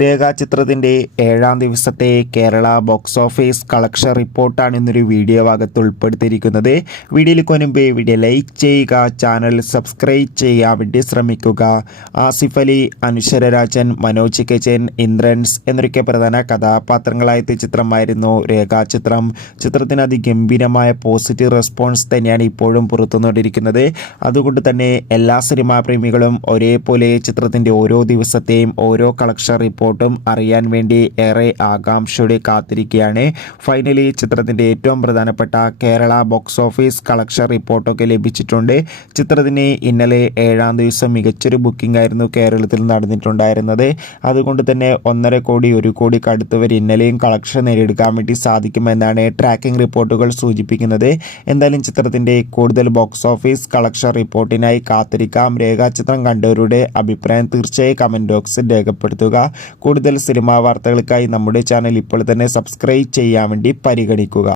രേഖാചിത്രത്തിന്റെ ഏഴാം ദിവസത്തെ Kerala box office collection റിപ്പോർട്ടാണ് ഇന്നൊരു വീഡിയോ ഭാഗത്ത് ഉൾപ്പെടുത്തിയിരിക്കുന്നത്. വീഡിയോയിൽ കൊനുമ്പേ വീഡിയോ ലൈക്ക് ചെയ്യുക ചാനൽ സബ്സ്ക്രൈബ് ചെയ്യാൻ വേണ്ടി ശ്രമിക്കുക. ആസിഫ് അലി അനുശ്വരരാജൻ മനോജ് കെച്ചൻ ഇന്ദ്രൻസ് എന്നൊക്കെ പ്രധാന കഥാപാത്രങ്ങളായ ചിത്രമായിരുന്നു രേഖാചിത്രം. ചിത്രത്തിന് അതിഗംഭീരമായ പോസിറ്റീവ് റെസ്പോൺസ് തന്നെയാണ് ഇപ്പോഴും പുറത്തുനിന്നുകൊണ്ടിരിക്കുന്നത് അതുകൊണ്ട് തന്നെ എല്ലാ സിനിമാ പ്രേമികളും ഒരേപോലെ ചിത്രത്തിന്റെ ഓരോ ദിവസത്തെയും ഓരോ കളക്ഷൻ റിപ്പോർട്ടും അറിയാൻ വേണ്ടി ഏറെ ആകാംക്ഷയോടെ കാത്തിരിക്കുകയാണ്. ഫൈനലി ചിത്രത്തിന്റെ ഏറ്റവും പ്രധാനപ്പെട്ട കേരള ബോക്സ് ഓഫീസ് കളക്ഷൻ റിപ്പോർട്ടൊക്കെ ലഭിച്ചിട്ടുണ്ട്. ചിത്രത്തിന് ഇന്നലെ ഏഴാം ദിവസം മികച്ചൊരു ബുക്കിംഗ് ആയിരുന്നു കേരളത്തിൽ നടന്നിട്ടുണ്ടായിരുന്നത്. അതുകൊണ്ട് തന്നെ ഒന്നര കോടി ഒരു കോടി കടുത്തവർ ഇന്നലെയും കളക്ഷൻ നേടിയെടുക്കാൻ വേണ്ടി സാധിക്കുമെന്നാണ് ട്രാക്കിംഗ് റിപ്പോർട്ടുകൾ സൂചിപ്പിക്കുന്നത്. എന്തായാലും ചിത്രത്തിന്റെ കൂടുതൽ ബോക്സ് ഓഫീസ് കളക്ഷൻ റിപ്പോർട്ടിനായി കാത്തിരിക്കാം. രേഖാചിത്രം കണ്ടവരുടെ അഭിപ്രായം തീർച്ചയായും കമന്റ് ബോക്സിൽ രേഖപ്പെടുത്തുക. കൂടുതൽ സിനിമാ വാർത്തകൾക്കായി നമ്മുടെ ചാനൽ ഇപ്പോൾ തന്നെ സബ്സ്ക്രൈബ് ചെയ്യാൻ വേണ്ടി പരിഗണിക്കുക.